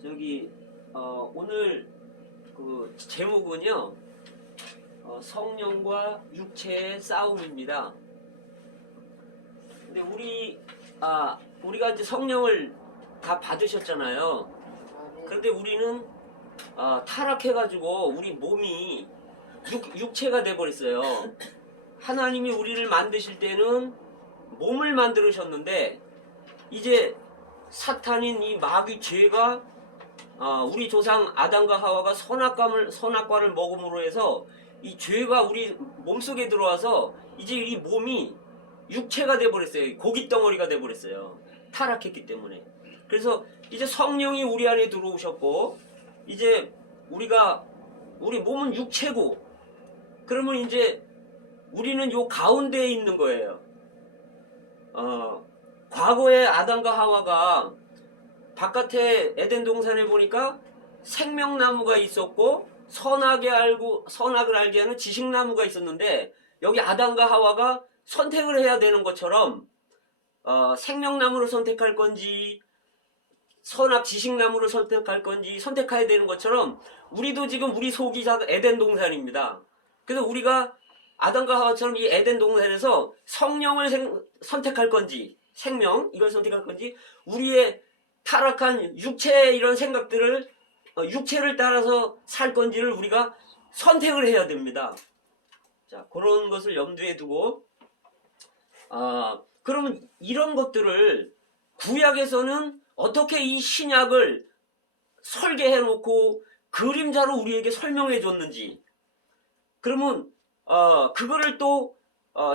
저기 오늘 그 제목은요, 성령과 육체의 싸움입니다. 근데 우리가 이제 성령을 다 받으셨잖아요. 그런데 우리는 타락해가지고 우리 몸이 육체가 돼버렸어요. 하나님이 우리를 만드실 때는 몸을 만들으셨는데 이제 사탄인 이 마귀 죄가 우리 조상 아담과 하와가 선악과를 먹음으로 해서 이 죄가 우리 몸속에 들어와서 이제 이 몸이 육체가 돼버렸어요. 고깃덩어리가 돼버렸어요. 타락했기 때문에. 그래서 이제 성령이 우리 안에 들어오셨고 이제 우리 몸은 육체고 그러면 이제 우리는 요 가운데에 있는 거예요. 과거에 아담과 하와가 바깥에 에덴 동산에 보니까 생명나무가 있었고 선악을 알게 하는 지식나무가 있었는데 여기 아담과 하와가 선택을 해야 되는 것처럼 생명나무를 선택할 건지 선악 지식나무를 선택할 건지 선택해야 되는 것처럼 우리도 지금 우리 속이 에덴 동산입니다. 그래서 우리가 아담과 하와처럼 이 에덴 동산에서 성령을 선택할 건지 생명 이걸 선택할 건지 우리의 타락한 육체의 이런 생각들을 육체를 따라서 살 건지를 우리가 선택을 해야 됩니다. 자, 그런 것을 염두에 두고 그러면 이런 것들을 구약에서는 어떻게 이 신약을 설계해 놓고 그림자로 우리에게 설명해 줬는지 그러면 그거를 또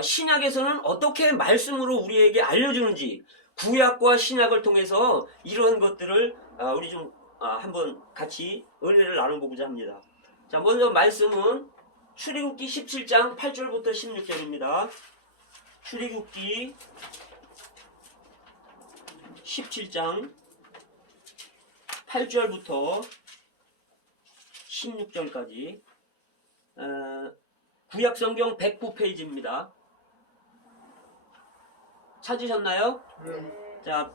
신약에서는 어떻게 말씀으로 우리에게 알려주는지 구약과 신약을 통해서 이런 것들을 우리 좀 한번 같이 은혜를 나눠보고자 합니다. 자, 먼저 말씀은 출애굽기 17장 8절부터 16절입니다. 출애굽기 17장 8절부터 16절까지 구약성경 109페이지입니다. 찾으셨나요? 자,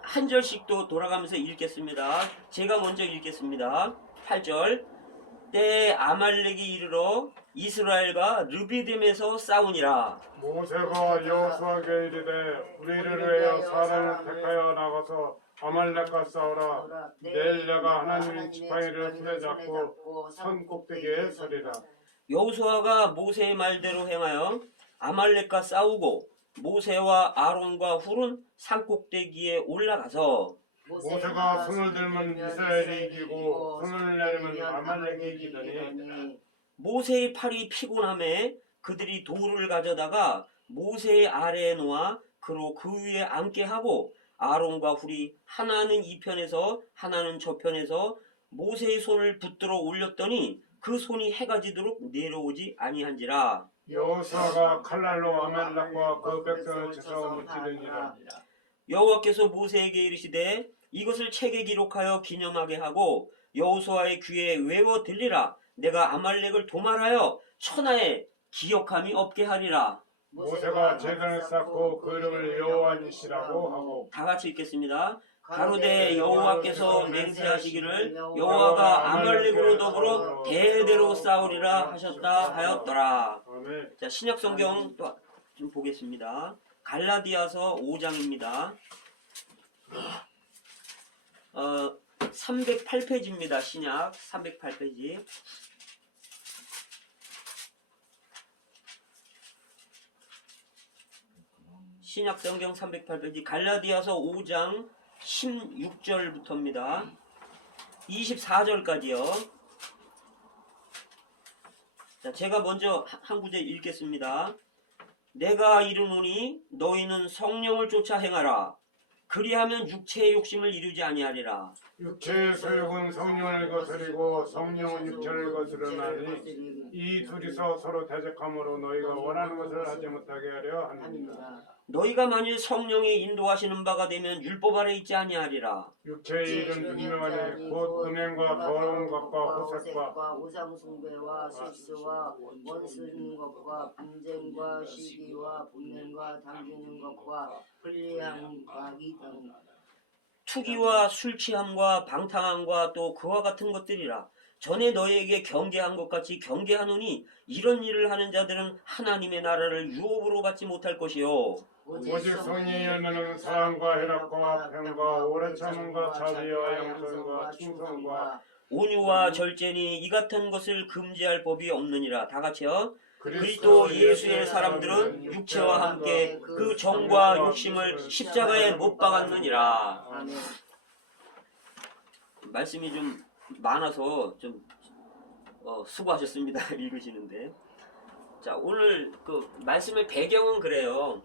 한 절씩 또 돌아가면서 읽겠습니다. 제가 먼저 읽겠습니다. 8절. 때에 아말렉이 이르러 이스라엘과 르비딤에서 싸우니라. 모세가 여호수아에게 이르되 우리를 위하여 사람을 택하여 나가서 아말렉과 싸우라. 내일 내가 하나님의 지팡이를 손에 잡고 산 꼭대기에 서리라. 여호수아가 모세의 말대로 행하여 아말렉과 싸우고 모세와 아론과 훌은 산 꼭대기에 올라가서 모세가 손을 들면 이스라엘이 이기고 손을 내리면 아말렉이 이기더니 모세의 팔이 피곤함에 그들이 돌을 가져다가 모세의 아래에 놓아 그로 그 위에 앉게 하고 아론과 훌이 하나는 이 편에서 하나는 저 편에서 모세의 손을 붙들어 올렸더니 그 손이 해가 지도록 내려오지 아니한지라. 여호수아가 칼날로 아말렉과 그 백성을 쳐서 무찌르니라. 여호와께서 모세에게 이르시되 이것을 책에 기록하여 기념하게 하고 여호수아의 귀에 외워 들리라. 내가 아말렉을 도말하여 천하에 기억함이 없게 하리라. 모세가 제단을 쌓고 그 이름을 여호와니시라고 하고 다 같이 읽겠습니다. 가로되 여호와께서 맹세하시기를 여호와가 아말렉으로 더불어 대대로 싸우리라 하셨다 하였더라. 아멘. 자, 신약 성경 또 좀 보겠습니다. 갈라디아서 5장입니다. 308페이지입니다. 신약 308페이지. 신약 성경 308페이지 갈라디아서 5장 16절부터입니다. 24절까지요. 자, 제가 먼저 한 구절 읽겠습니다. 내가 이르노니 너희는 성령을 쫓아 행하라. 그리하면 육체의 욕심을 이루지 아니하리라. 육체의 소욕은 성령을 거스리고 성령은 육체를 거스르나니 이 둘이서 서로 대적함으로 너희가 원하는 것을 하지 못하게 하려 합니다. 너희가 만일 성령이 인도하시는 바가 되면 율법 아래 있지 아니하리라. 육체의 일은 분명하니 곧 음행과 더러운 것과 호색과 우상숭배와 색수와 원수는 것과 분쟁과 시기와 분냄과 당기는 것과 불리함과 이등 투기와 술 취함과 방탕함과 또 그와 같은 것들이라. 전에 너희에게 경계한 것 같이 경계하노니 이런 일을 하는 자들은 하나님의 나라를 유업으로 받지 못할 것이요. 오직 성령이 열매는 사랑과 희락과 평과 오래 참음과 자비와 양선과 충성과 온유와 절제니 이 같은 것을 금지할 법이 없느니라. 다 같이요. 그리스도 예수의 사람들은 육체와 함께 그 정과 욕심을 십자가에 못 박았느니라. 아멘. 말씀이 좀 많아서 좀 수고하셨습니다. 읽으시는데. 자, 오늘 그 말씀의 배경은 그래요.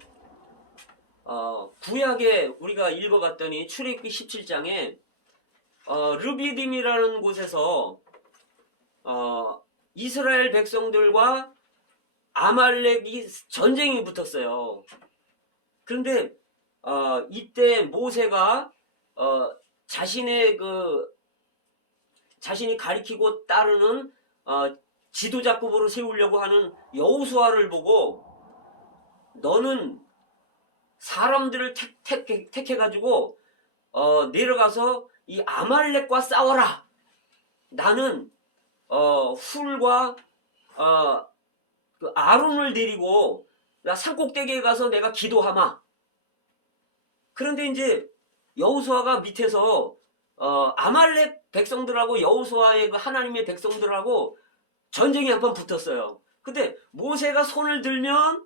구약에 우리가 읽어봤더니 출애굽기 17장에 르비딤이라는 곳에서 이스라엘 백성들과 아말렉이 전쟁이 붙었어요. 그런데 이때 모세가 자신이 가리키고 따르는 지도자급으로 세우려고 하는 여호수아를 보고 너는 사람들을 택해가지고 내려가서 이 아말렉과 싸워라. 나는 훌과 그 아론을 데리고 나 산꼭대기에 가서 내가 기도하마. 그런데 이제 여호수아가 밑에서 아말렉 백성들하고 여호수아의 그 하나님의 백성들하고 전쟁이 한 번 붙었어요. 근데 모세가 손을 들면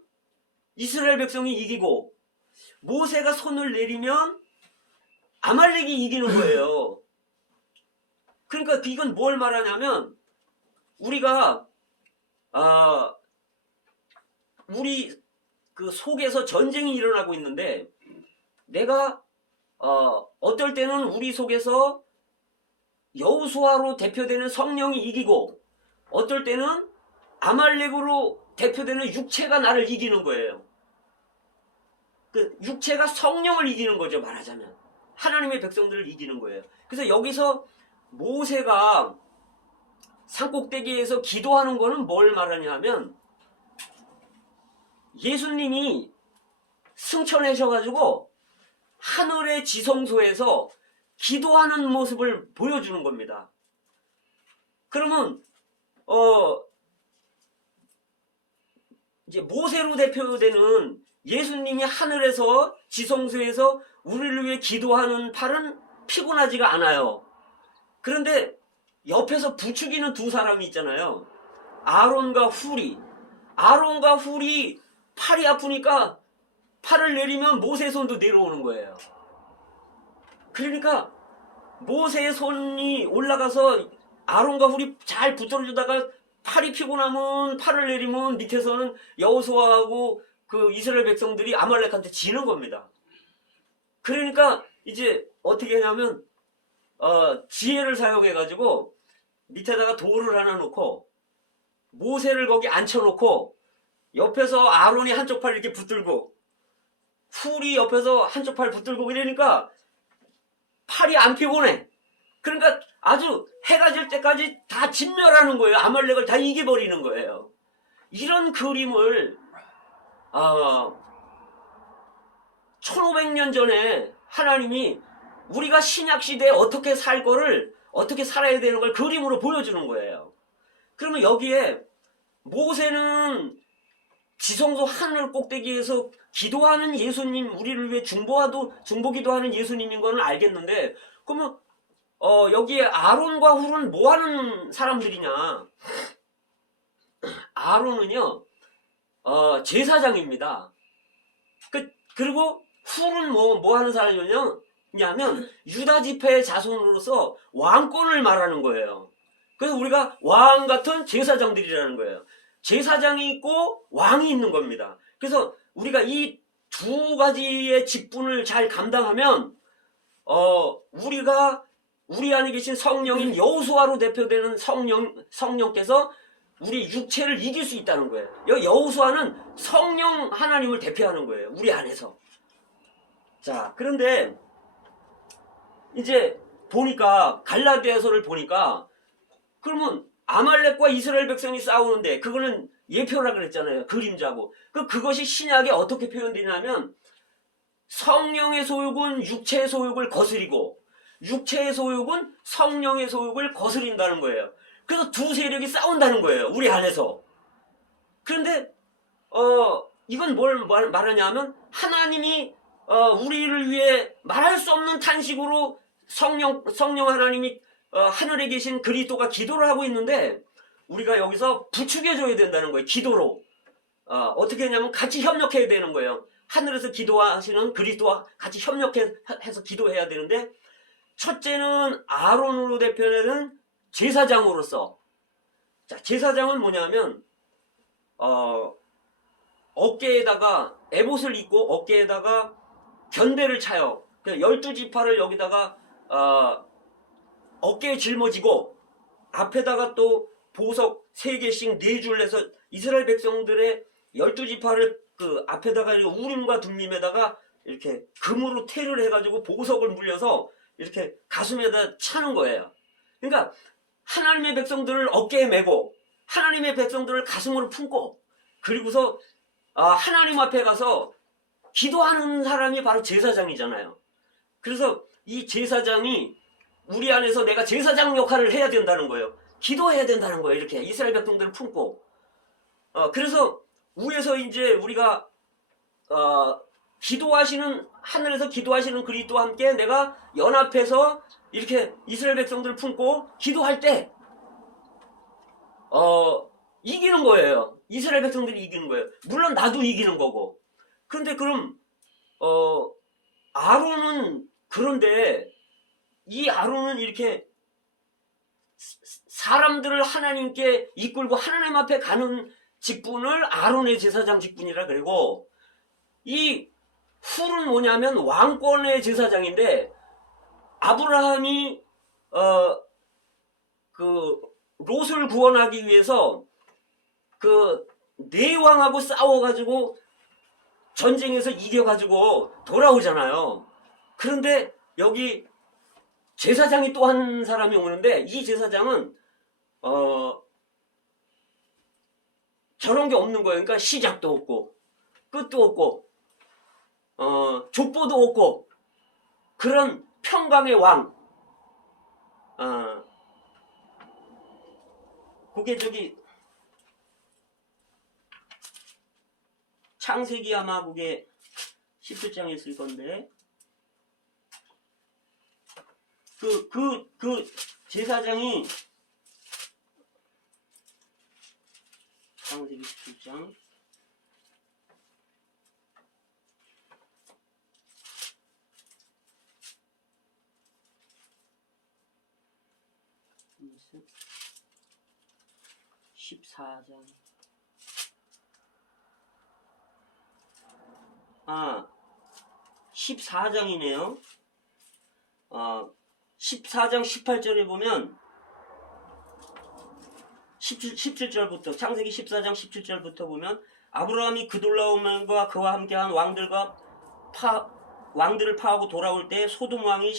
이스라엘 백성이 이기고 모세가 손을 내리면 아말렉이 이기는 거예요. 그러니까 이건 뭘 말하냐면 우리가 우리 그 속에서 전쟁이 일어나고 있는데 내가 어떨 때는 우리 속에서 여호수아로 대표되는 성령이 이기고 어떨 때는 아말렉으로 대표되는 육체가 나를 이기는 거예요. 그 육체가 성령을 이기는 거죠. 말하자면 하나님의 백성들을 이기는 거예요. 그래서 여기서 모세가 산꼭대기에서 기도하는 거는 뭘 말하냐 하면 예수님이 승천하셔가지고 하늘의 지성소에서 기도하는 모습을 보여주는 겁니다. 그러면 이제 모세로 대표되는 예수님이 하늘에서 지성소에서 우리를 위해 기도하는 팔은 피곤하지가 않아요. 그런데 옆에서 부추기는 두 사람이 있잖아요. 아론과 훌이. 아론과 훌이 팔이 아프니까 팔을 내리면 모세의 손도 내려오는 거예요. 그러니까 모세의 손이 올라가서 아론과 훌이 잘 붙들어주다가 팔이 피곤하면 팔을 내리면 밑에서는 여호수아하고 그 이스라엘 백성들이 아말렉한테 지는 겁니다. 그러니까 이제 어떻게 하냐면 지혜를 사용해가지고 밑에다가 돌을 하나 놓고 모세를 거기 앉혀놓고 옆에서 아론이 한쪽 팔 이렇게 붙들고 훌이 옆에서 한쪽 팔 붙들고 이러니까 팔이 안 피곤해. 그러니까 아주 해가 질 때까지 다 진멸하는 거예요. 아말렉을 다 이겨버리는 거예요. 이런 그림을 1500년 전에 하나님이 우리가 신약시대에 어떻게 살 거를 어떻게 살아야 되는 걸 그림으로 보여주는 거예요. 그러면 여기에 모세는 지성소 하늘 꼭대기에서 기도하는 예수님, 우리를 위해 중보기도 하는 예수님인 거는 알겠는데 그러면 여기에 아론과 훌은 뭐 하는 사람들이냐? 아론은요 제사장입니다. 그리고 훌은 뭐 하는 사람이냐면 유다 지파의 자손으로서 왕권을 말하는 거예요. 그래서 우리가 왕 같은 제사장들이라는 거예요. 제사장이 있고 왕이 있는 겁니다. 그래서 우리가 이 두 가지의 직분을 잘 감당하면 우리 안에 계신 성령인 여호수아로 대표되는 성령께서 우리 육체를 이길 수 있다는 거예요. 여호수아는 성령 하나님을 대표하는 거예요. 우리 안에서. 자, 그런데 이제 보니까 갈라디아서를 보니까 그러면 아말렉과 이스라엘 백성이 싸우는데 그거는 예표라 그랬잖아요. 그림자고. 그것이 신약에 어떻게 표현되냐면 성령의 소욕은 육체의 소욕을 거스리고 육체의 소욕은 성령의 소욕을 거스린다는 거예요. 그래서 두 세력이 싸운다는 거예요. 우리 안에서. 그런데 이건 뭘 말하냐면 하나님이 우리를 위해 말할 수 없는 탄식으로 성령 하나님이 하늘에 계신 그리스도가 기도를 하고 있는데 우리가 여기서 부추겨줘야 된다는 거예요. 기도로. 어떻게 하냐면 같이 협력해야 되는 거예요. 하늘에서 기도하시는 그리스도와 같이 협력해서 기도해야 되는데 첫째는 아론으로 대표되는 제사장으로서 자, 제사장은 뭐냐면 어깨에다가 에봇을 입고 어깨에다가 견대를 차요. 12지파를 여기다가 어깨에 짊어지고 앞에다가 또 보석 3개씩 4줄 내서 이스라엘 백성들의 12지파를 그 앞에다가 우림과 둠림에다가 이렇게 금으로 태를 해가지고 보석을 물려서 이렇게 가슴에다 차는 거예요. 그러니까 하나님의 백성들을 어깨에 메고 하나님의 백성들을 가슴으로 품고 그리고서 하나님 앞에 가서 기도하는 사람이 바로 제사장이잖아요. 그래서 이 제사장이 우리 안에서 내가 제사장 역할을 해야 된다는 거예요. 기도해야 된다는 거예요. 이렇게 이스라엘 백성들을 품고. 그래서 위에서 이제 우리가 기도하시는 하늘에서 기도하시는 그리스도와 함께 내가 연합해서 이렇게 이스라엘 백성들을 품고 기도할 때 이기는 거예요. 이스라엘 백성들이 이기는 거예요. 물론 나도 이기는 거고. 그런데 그럼 아론은 그런데 이 아론은 이렇게 사람들을 하나님께 이끌고 하나님 앞에 가는 직분을 아론의 제사장 직분이라 그러고 이 훌은 뭐냐면 왕권의 제사장인데 아브라함이 그 롯을 구원하기 위해서 그 네 왕하고 싸워가지고 전쟁에서 이겨가지고 돌아오잖아요. 그런데 여기 제사장이 또 한 사람이 오는데 이 제사장은 저런 게 없는 거예요. 그러니까 시작도 없고 끝도 없고 족보도 없고 그런 평강의 왕. 그게 저기 창세기 아마 그게 17장에 있을 건데 그 제사장이 창세기 17장 무슨 14장 14장이네요. 14장 18절에 보면 17절부터 창세기 14장 17절부터 보면 아브라함이 그돌라오면과 그와 함께한 왕들을 파하고 돌아올 때 소돔 왕이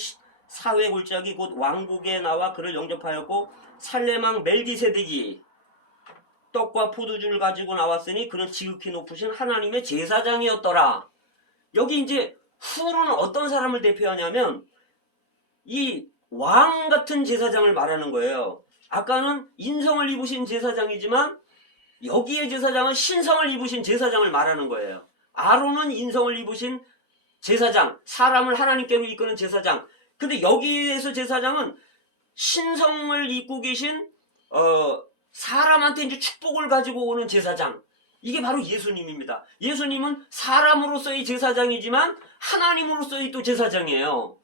사회 골짜기 곧 왕국에 나와 그를 영접하였고 살레망 멜기세덱이 떡과 포도주를 가지고 나왔으니 그는 지극히 높으신 하나님의 제사장이었더라. 여기 이제 훌은 어떤 사람을 대표하냐면 이 왕 같은 제사장을 말하는 거예요. 아까는 인성을 입으신 제사장이지만 여기의 제사장은 신성을 입으신 제사장을 말하는 거예요. 아론은 인성을 입으신 제사장, 사람을 하나님께로 이끄는 제사장. 근데 여기에서 제사장은 신성을 입고 계신 사람한테 이제 축복을 가지고 오는 제사장. 이게 바로 예수님입니다. 예수님은 사람으로서의 제사장이지만 하나님으로서의 또 제사장이에요.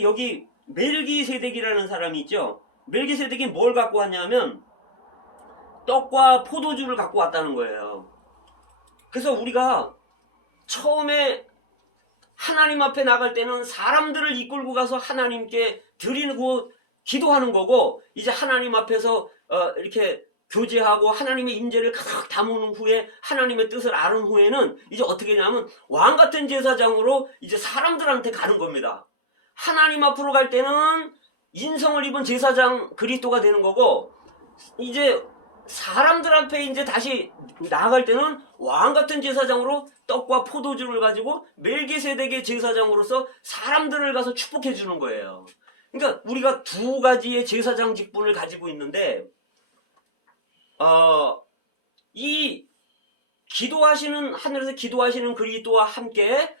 여기 멜기세덱이라는 사람이 있죠. 멜기세덱이 뭘 갖고 왔냐면 떡과 포도주를 갖고 왔다는 거예요. 그래서 우리가 처음에 하나님 앞에 나갈 때는 사람들을 이끌고 가서 하나님께 드리고 기도하는 거고 이제 하나님 앞에서 이렇게 교제하고 하나님의 임재를 가득 담은 후에 하나님의 뜻을 아는 후에는 이제 어떻게 하냐면 왕 같은 제사장으로 이제 사람들한테 가는 겁니다. 하나님 앞으로 갈 때는 인성을 입은 제사장 그리스도가 되는 거고 이제 사람들 앞에 이제 다시 나아갈 때는 왕 같은 제사장으로 떡과 포도주를 가지고 멜기세덱의 제사장으로서 사람들을 가서 축복해 주는 거예요. 그러니까 우리가 두 가지의 제사장 직분을 가지고 있는데 이 기도하시는 하늘에서 기도하시는 그리스도와 함께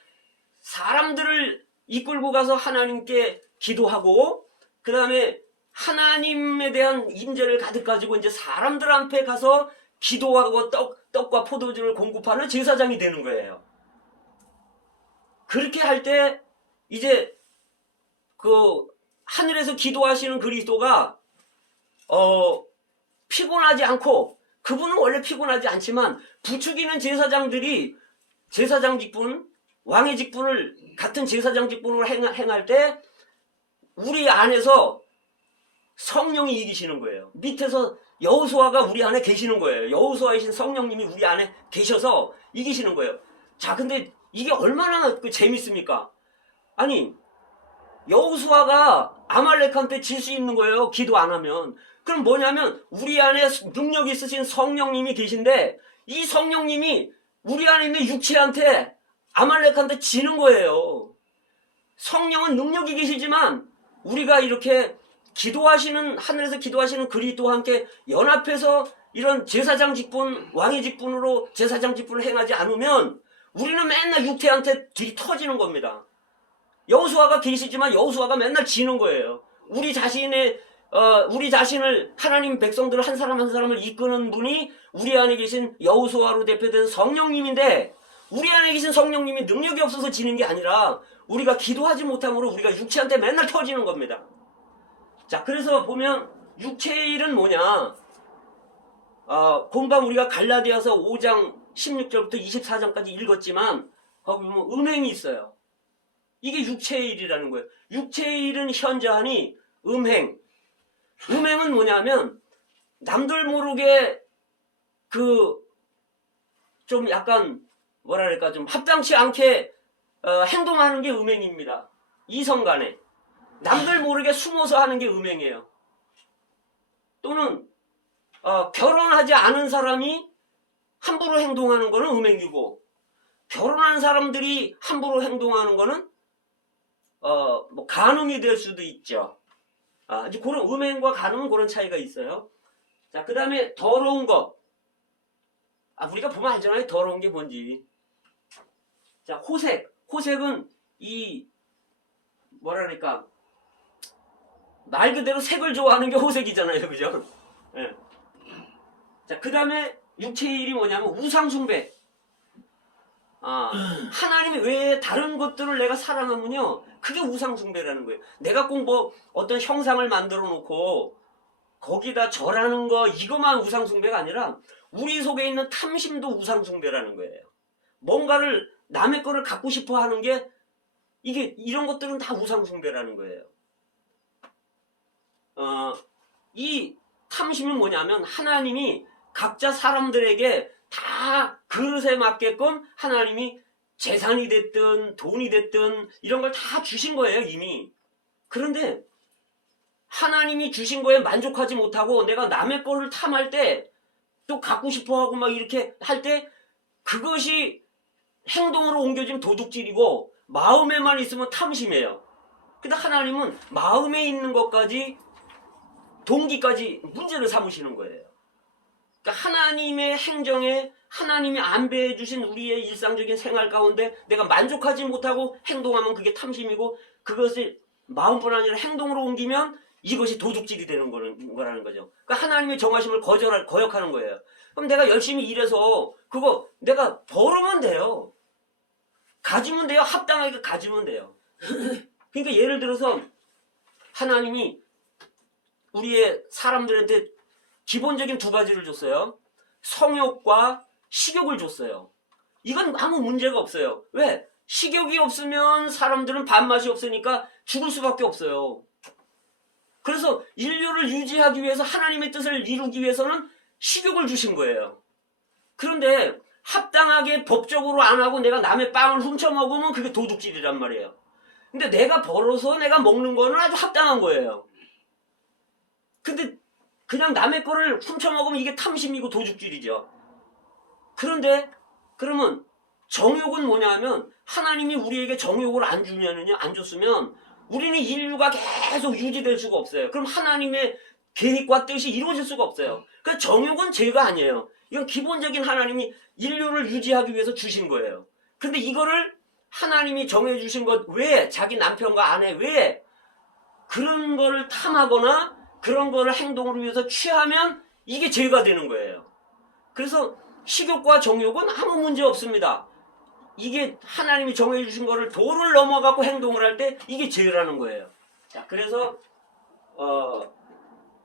사람들을 이끌고 가서 하나님께 기도하고 그 다음에 하나님에 대한 임재를 가득 가지고 이제 사람들 앞에 가서 기도하고 떡과 포도주를 공급하는 제사장이 되는 거예요. 그렇게 할 때 이제 그 하늘에서 기도하시는 그리스도가 피곤하지 않고 그분은 원래 피곤하지 않지만 부추기는 제사장들이 제사장 직분, 왕의 직분을 같은 제사장 직분으로 행할 때 우리 안에서 성령이 이기시는 거예요. 밑에서 여호수아가 우리 안에 계시는 거예요. 여호수아이신 성령님이 우리 안에 계셔서 이기시는 거예요. 자, 근데 이게 얼마나 재밌습니까? 아니, 여호수아가 아말렉한테 질 수 있는 거예요. 기도 안 하면. 그럼 뭐냐면 우리 안에 능력 있으신 성령님이 계신데 이 성령님이 우리 안에 있는 육체한테 아말렉한테 지는 거예요. 성령은 능력이 계시지만 우리가 이렇게 기도하시는 하늘에서 기도하시는 그리스도와 함께 연합해서 이런 제사장 직분, 왕의 직분으로 제사장 직분을 행하지 않으면 우리는 맨날 육체한테 들이 터지는 겁니다. 여호수아가 계시지만 여호수아가 맨날 지는 거예요. 우리 자신을 하나님 백성들 한 사람 한 사람을 이끄는 분이 우리 안에 계신 여호수아로 대표된 성령님인데 우리 안에 계신 성령님이 능력이 없어서 지는 게 아니라 우리가 기도하지 못함으로 우리가 육체한테 맨날 터지는 겁니다. 자, 그래서 보면 육체의 일은 뭐냐? 금방 우리가 갈라디아서 5장 16절부터 24장까지 읽었지만 거기 보면 음행이 있어요. 이게 육체의 일이라는 거예요. 육체의 일은 현저하니 음행. 음행은 뭐냐면 남들 모르게 좀 약간 뭐랄까 좀 합당치 않게 행동하는 게 음행입니다. 이성 간에. 남들 모르게 숨어서 하는 게 음행이에요. 또는 결혼하지 않은 사람이 함부로 행동하는 거는 음행이고 결혼한 사람들이 함부로 행동하는 거는 뭐 간음이 될 수도 있죠. 이제 그런 음행과 간음은 그런 차이가 있어요. 자, 그 다음에 더러운 것. 우리가 보면 알잖아요. 더러운 게 뭔지. 자, 호색. 호색은 뭐랄까 말 그대로 색을 좋아하는 게 호색이잖아요. 그죠? 예. 자, 그 다음에 육체의 일이 뭐냐면 우상숭배. 하나님 외에 다른 것들을 내가 사랑하면요. 그게 우상숭배라는 거예요. 내가 꼭 뭐 어떤 형상을 만들어 놓고 거기다 절하는 거 이것만 우상숭배가 아니라 우리 속에 있는 탐심도 우상숭배라는 거예요. 뭔가를 남의 거를 갖고 싶어 하는 게 이런 것들은 다 우상숭배라는 거예요. 이 탐심은 뭐냐면 하나님이 각자 사람들에게 다 그릇에 맞게끔 하나님이 재산이 됐든 돈이 됐든 이런 걸 다 주신 거예요, 이미. 그런데 하나님이 주신 거에 만족하지 못하고 내가 남의 거를 탐할 때 또 갖고 싶어 하고 막 이렇게 할 때 그것이 행동으로 옮겨지면 도둑질이고 마음에만 있으면 탐심이에요. 근데 하나님은 마음에 있는 것까지 동기까지 문제를 삼으시는 거예요. 그러니까 하나님의 행정에 하나님이 안배해 주신 우리의 일상적인 생활 가운데 내가 만족하지 못하고 행동하면 그게 탐심이고 그것을 마음뿐 아니라 행동으로 옮기면 이것이 도둑질이 되는 거라는 거죠. 그러니까 하나님의 정하심을 거역하는 거예요. 그럼 내가 열심히 일해서 그거 내가 벌으면 돼요. 가지면 돼요. 합당하게 가지면 돼요. 그러니까 예를 들어서 하나님이 우리의 사람들한테 기본적인 두 가지를 줬어요. 성욕과 식욕을 줬어요. 이건 아무 문제가 없어요. 왜? 식욕이 없으면 사람들은 밥맛이 없으니까 죽을 수밖에 없어요. 그래서 인류를 유지하기 위해서 하나님의 뜻을 이루기 위해서는 식욕을 주신 거예요. 그런데 합당하게 법적으로 안 하고 내가 남의 빵을 훔쳐 먹으면 그게 도둑질이란 말이에요. 근데 내가 벌어서 내가 먹는 거는 아주 합당한 거예요. 근데 그냥 남의 거를 훔쳐먹으면 이게 탐심이고 도둑질이죠. 그런데 그러면 정욕은 뭐냐 하면 하나님이 우리에게 정욕을 안 주면은요, 안 줬으면 우리는 인류가 계속 유지될 수가 없어요. 그럼 하나님의 계획과 뜻이 이루어질 수가 없어요. 그 정욕은 죄가 아니에요. 이건 기본적인 하나님이 인류를 유지하기 위해서 주신 거예요. 근데 이거를 하나님이 정해주신 것 외에 자기 남편과 아내 외에 그런 거를 탐하거나 그런 거를 행동을 위해서 취하면 이게 죄가 되는 거예요. 그래서 식욕과 정욕은 아무 문제 없습니다. 이게 하나님이 정해주신 거를 도를 넘어가고 행동을 할 때 이게 죄라는 거예요. 자, 그래서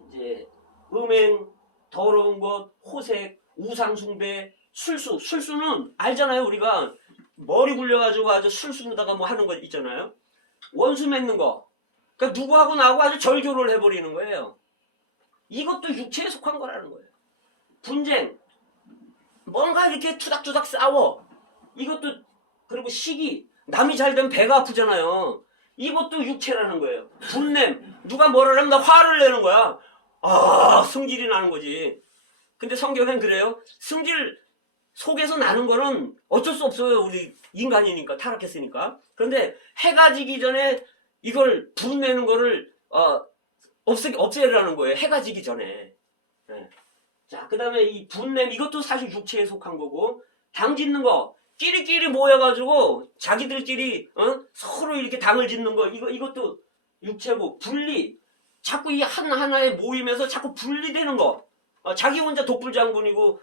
이제 음행, 더러운 것, 호색, 우상숭배, 술수는 알잖아요. 우리가 머리 굴려가지고 아주 술수에다가 뭐 하는 거 있잖아요. 원수 맺는 거. 그러니까 누구하고 나하고 아주 절교를 해버리는 거예요. 이것도 육체에 속한 거라는 거예요. 분쟁, 뭔가 이렇게 투닥투닥 싸워. 이것도, 그리고 시기, 남이 잘 되면 배가 아프잖아요. 이것도 육체라는 거예요. 분냄, 누가 뭐라 하면 나 화를 내는 거야. 아, 승질이 나는 거지. 근데 성경엔 그래요. 승질 속에서 나는 거는 어쩔 수 없어요. 우리 인간이니까, 타락했으니까. 그런데 해가 지기 전에 이걸 분내는 거를 없애라는 거예요. 해가 지기 전에. 네. 자, 그 다음에 이 분냄, 이것도 사실 육체에 속한 거고, 당 짓는 거, 끼리끼리 모여가지고 자기들끼리 서로 이렇게 당을 짓는 거, 이것도 육체고, 분리, 자꾸 이 하나의 모임에서 자꾸 분리되는 거, 자기 혼자 독불장군이고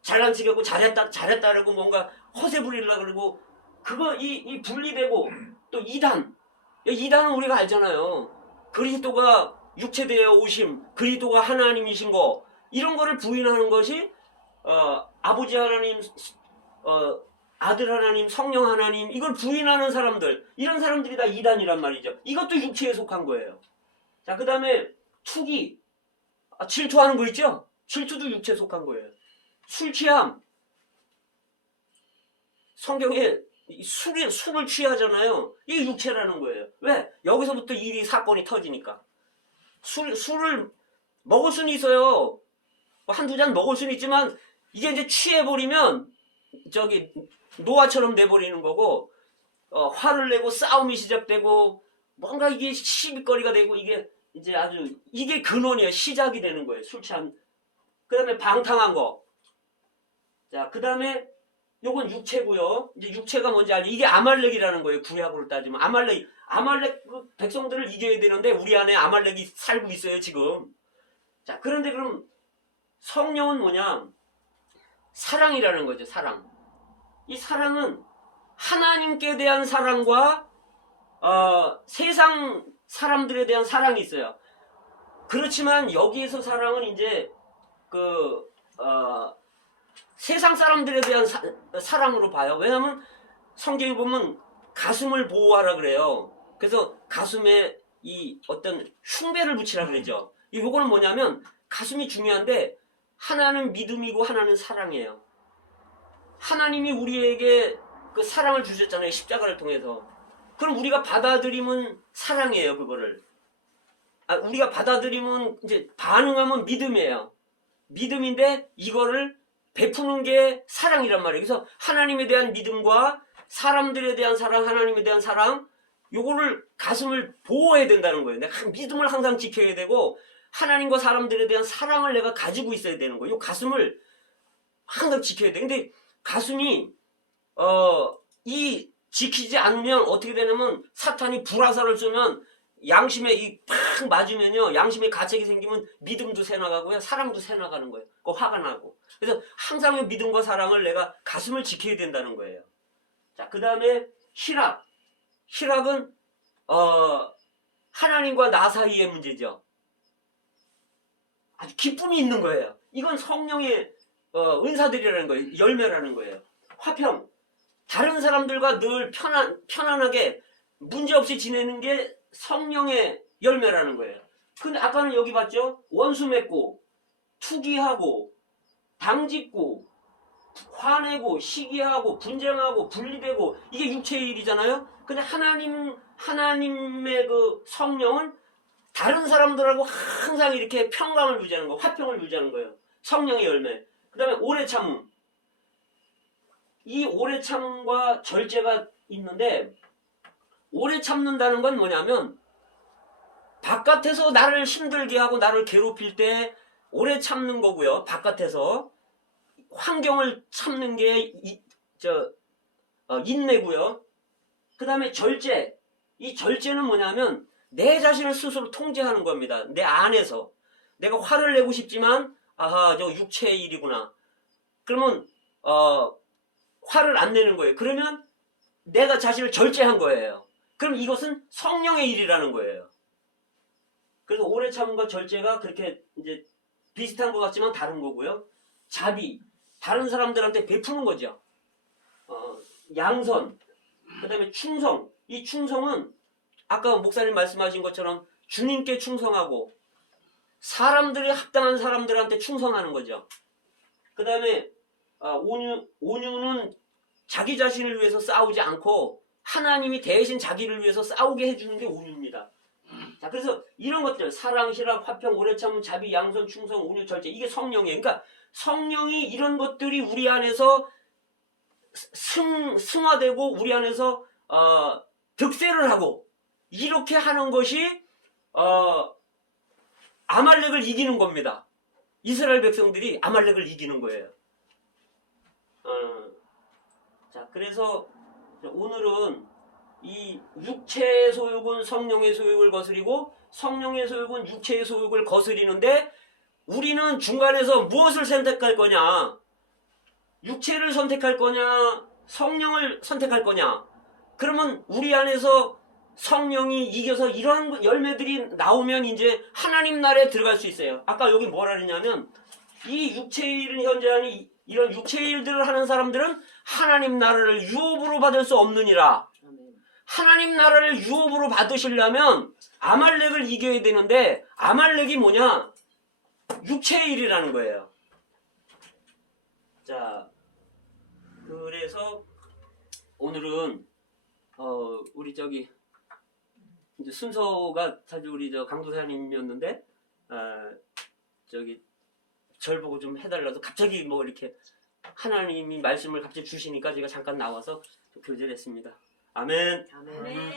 잘난 척하고 잘했다라고 뭔가 허세 부리려고 그러고, 그거 이 분리되고, 또 이단은 우리가 알잖아요. 그리스도가 육체되어 오심, 그리스도가 하나님이신 거, 이런 거를 부인하는 것이 아버지 하나님, 아들 하나님, 성령 하나님, 이걸 부인하는 사람들, 이런 사람들이 다 이단이란 말이죠. 이것도 육체에 속한 거예요. 자, 그 다음에 투기, 질투하는 거 있죠? 질투도 육체에 속한 거예요. 술 취함, 성경에 술을 취하잖아요. 이게 육체라는 거예요. 왜? 여기서부터 사건이 터지니까. 술을 먹을 수는 있어요. 한두 잔 먹을 수는 있지만 이게 이제 취해버리면 노아처럼 돼버리는 거고, 화를 내고 싸움이 시작되고 뭔가 이게 시비거리가 되고, 이게 이제 아주 이게 근원이에요. 시작이 되는 거예요. 술 취한. 그 다음에 방탕한 거. 자, 그 다음에 요건 육체고요. 이제 육체가 뭔지 알죠? 이게 아말렉이라는 거예요. 구약으로 따지면 아말렉 백성들을 이겨야 되는데 우리 안에 아말렉이 살고 있어요 지금. 자, 그런데 그럼 성령은 뭐냐? 사랑이라는 거죠. 사랑. 이 사랑은 하나님께 대한 사랑과 세상 사람들에 대한 사랑이 있어요. 그렇지만 여기에서 사랑은 이제 세상 사람들에 대한 사랑으로 봐요. 왜냐하면 성경에 보면 가슴을 보호하라 그래요. 그래서 가슴에 이 어떤 흉배를 붙이라 그러죠. 이거는 뭐냐면 가슴이 중요한데 하나는 믿음이고 하나는 사랑이에요. 하나님이 우리에게 그 사랑을 주셨잖아요. 십자가를 통해서. 그럼 우리가 받아들이면 사랑이에요. 그거를. 우리가 받아들이면 이제 반응하면 믿음이에요. 믿음인데 이거를 베푸는 게 사랑이란 말이에요. 그래서 하나님에 대한 믿음과 사람들에 대한 사랑, 하나님에 대한 사랑, 요거를 가슴을 보호해야 된다는 거예요. 내가 믿음을 항상 지켜야 되고 하나님과 사람들에 대한 사랑을 내가 가지고 있어야 되는 거예요. 요 가슴을 항상 지켜야 돼. 근데 가슴이 지키지 않으면 어떻게 되냐면 사탄이 불화살을 쏘면 양심에 팍 맞으면요, 양심에 가책이 생기면 믿음도 새나가고요, 사랑도 새나가는 거예요. 화가 나고. 그래서 항상 믿음과 사랑을 내가 가슴을 지켜야 된다는 거예요. 자, 그 다음에 희락은 하나님과 나 사이의 문제죠. 아주 기쁨이 있는 거예요. 이건 성령의 은사들이라는 거예요. 열매라는 거예요. 화평, 다른 사람들과 늘 편안하게 문제없이 지내는 게 성령의 열매라는 거예요. 근데 아까는 여기 봤죠? 원수 맺고, 투기하고, 당짓고, 화내고, 시기하고, 분쟁하고, 분리되고, 이게 육체의 일이잖아요? 근데 하나님의 그 성령은 다른 사람들하고 항상 이렇게 평강을 유지하는 거, 화평을 유지하는 거예요. 성령의 열매. 그 다음에 오래 참음. 이 오래 참음과 절제가 있는데, 오래 참는다는 건 뭐냐면, 바깥에서 나를 힘들게 하고 나를 괴롭힐 때 오래 참는 거고요. 바깥에서. 환경을 참는 게, 인내고요. 그 다음에 절제. 이 절제는 뭐냐면, 내 자신을 스스로 통제하는 겁니다. 내 안에서. 내가 화를 내고 싶지만, 아하, 저 육체의 일이구나. 그러면, 화를 안 내는 거예요. 그러면 내가 자신을 절제한 거예요. 그럼 이것은 성령의 일이라는 거예요. 그래서 오래 참음과 절제가 그렇게 이제 비슷한 것 같지만 다른 거고요. 자비. 다른 사람들한테 베푸는 거죠. 양선. 그 다음에 충성. 이 충성은 아까 목사님 말씀하신 것처럼 주님께 충성하고 사람들이 합당한 사람들한테 충성하는 거죠. 그 다음에 온유는 자기 자신을 위해서 싸우지 않고 하나님이 대신 자기를 위해서 싸우게 해주는 게 온유입니다. 자, 그래서 이런 것들 사랑, 실학, 화평, 오래 참음, 자비, 양선, 충성, 온유, 절제 이게 성령이에요. 그러니까 성령이 이런 것들이 우리 안에서 승화되고 우리 안에서 득세를 하고 이렇게 하는 것이 아말렉을 이기는 겁니다. 이스라엘 백성들이 아말렉을 이기는 거예요. 자, 그래서 오늘은 이 육체의 소욕은 성령의 소욕을 거스리고 성령의 소욕은 육체의 소욕을 거스리는데 우리는 중간에서 무엇을 선택할 거냐? 육체를 선택할 거냐? 성령을 선택할 거냐? 그러면 우리 안에서 성령이 이겨서 이러한 열매들이 나오면 이제 하나님 나라에 들어갈 수 있어요. 아까 여기 뭐라 그러냐면 이 육체의 일은 현재하니 이런 육체의 일들을 하는 사람들은 하나님 나라를 유업으로 받을 수 없느니라. 하나님 나라를 유업으로 받으시려면 아말렉을 이겨야 되는데 아말렉이 뭐냐? 육체의 일이라는 거예요. 자, 그래서 오늘은 우리 이제 순서가 사실 우리 강도사님이었는데 절 보고 좀 해달라서 갑자기 뭐 이렇게 하나님이 말씀을 갑자기 주시니까 제가 잠깐 나와서 교제를 했습니다. 아멘. 아멘.